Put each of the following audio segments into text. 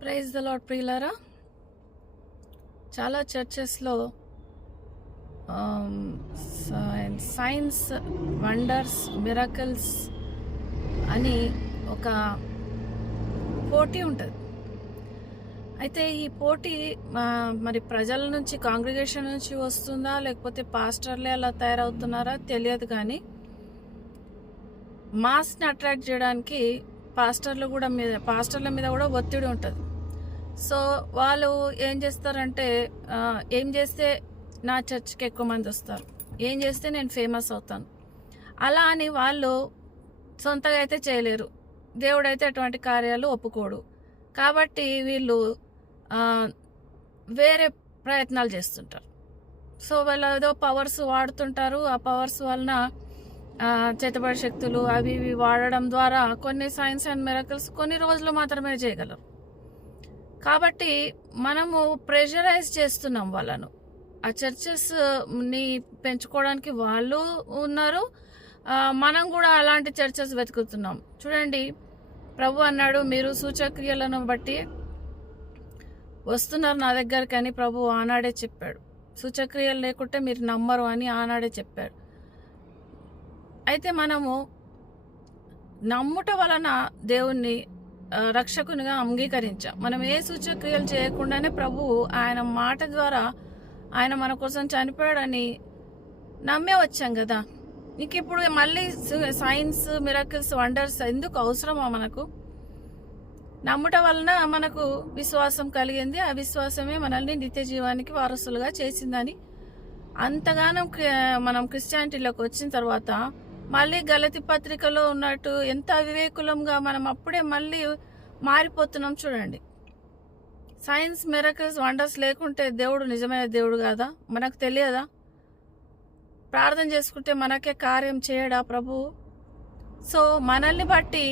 Praise the lord ప్రియులారా. చాలా చర్చెస్లో science, wonders, miracles అని ఒక పోటీ ఉంటుంది. అయితే ఈ పోటీ మరి ప్రజల నుంచి, కాంగ్రిగేషన్ నుంచి వస్తుందా లేకపోతే పాస్టర్లే అలా తయారవుతున్నారా తెలియదు, కానీ మాస్ని అట్రాక్ట్ చేయడానికి పాస్టర్ల మీద కూడా ఒత్తిడి ఉంటుంది. సో వాళ్ళు ఏం చేస్తారంటే, ఏం చేస్తే నా చర్చ్కి ఎక్కువ మంది వస్తారు, ఏం చేస్తే నేను ఫేమస్ అవుతాను, అలా అని వాళ్ళు సొంతగా అయితే చేయలేరు. దేవుడైతే అటువంటి కార్యాలు ఒప్పుకోడు. కాబట్టి వీళ్ళు వేరే ప్రయత్నాలు చేస్తుంటారు. సో వాళ్ళు ఏదో పవర్స్ వాడుతుంటారు. ఆ పవర్స్ వలన చేతబడి శక్తులు అవి ఇవి వాడడం ద్వారా కొన్ని సైన్స్ అండ్ మిరకల్స్ కొన్ని రోజులు మాత్రమే చేయగలరు. కాబట్టి మనము ప్రెషరైజ్ చేస్తున్నాం వాళ్ళను. ఆ చర్చెస్ని పెంచుకోవడానికి వాళ్ళు ఉన్నారు, మనం కూడా అలాంటి చర్చెస్ వెతుకుతున్నాం. చూడండి, ప్రభు అన్నాడు, మీరు సూచక్రియలను బట్టి వస్తున్నారు నా దగ్గరికి అని ప్రభు ఆనాడే చెప్పాడు. సూచక్రియలు లేకుంటే మీరు నమ్మరు అని ఆనాడే చెప్పాడు. అయితే మనము నమ్ముట వలన దేవుణ్ణి రక్షకునిగా అంగీకరించాం. మనం ఏ సూచక్రియలు చేయకుండానే ప్రభువు ఆయన మాట ద్వారా ఆయన మన కోసం చనిపోయాడని నమ్మే వచ్చాం కదా. ఇంక ఇప్పుడు మళ్ళీ సైన్స్, మిరకిల్స్, వండర్స్ ఎందుకు అవసరమా? మనకు నమ్ముట వలన మనకు విశ్వాసం కలిగింది. ఆ విశ్వాసమే మనల్ని నిత్య జీవానికి వారసులుగా చేసిందని అంతగానో మనం క్రిస్టియానిటీలోకి వచ్చిన తర్వాత మళ్ళీ గలతీ పత్రికలో ఉన్నట్టు ఎంత అవివేకులంగా మనం అప్పుడే మళ్ళీ మారిపోతున్నాం. చూడండి, సైన్స్, మిరకల్స్, వండర్స్ లేకుంటే దేవుడు నిజమైన దేవుడు కాదా? మనకు తెలియదా? ప్రార్థన చేసుకుంటే మనకే కార్యం చేయడా ప్రభువు? సో మనల్ని బట్టి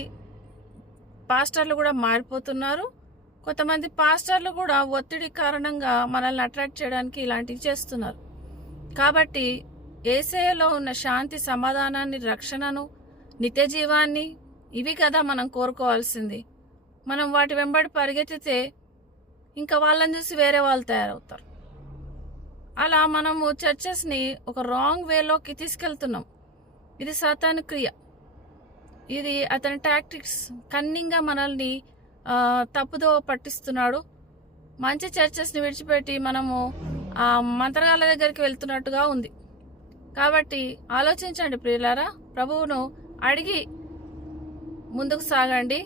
పాస్టర్లు కూడా మారిపోతున్నారు. కొంతమంది పాస్టర్లు కూడా ఒత్తిడి కారణంగా మనల్ని అట్రాక్ట్ చేయడానికి ఇలాంటివి చేస్తున్నారు. కాబట్టి యేసయ్యలో ఉన్న శాంతి, సమాధానాన్ని, రక్షణను, నిత్య జీవాన్ని, ఇవి కదా మనం కోరుకోవాల్సింది. మనం వాటి వెంబడి పరిగెత్తితే ఇంకా వాళ్ళని చూసి వేరే వాళ్ళు తయారవుతారు. అలా మనము చర్చెస్ని ఒక రాంగ్ వేలోకి తీసుకెళ్తున్నాం. ఇది సాతాను క్రియ, ఇది అతని టాక్టిక్స్. కన్నింగ్గా మనల్ని తప్పుదో పట్టిస్తున్నాడు. మంచి చర్చెస్ని విడిచిపెట్టి మనము మంత్రగాళ్ళ దగ్గరికి వెళ్తున్నట్టుగా ఉంది. కాబట్టి ఆలోచించండి ప్రియులారా, ప్రభువును అడిగి ముందుకు సాగండి.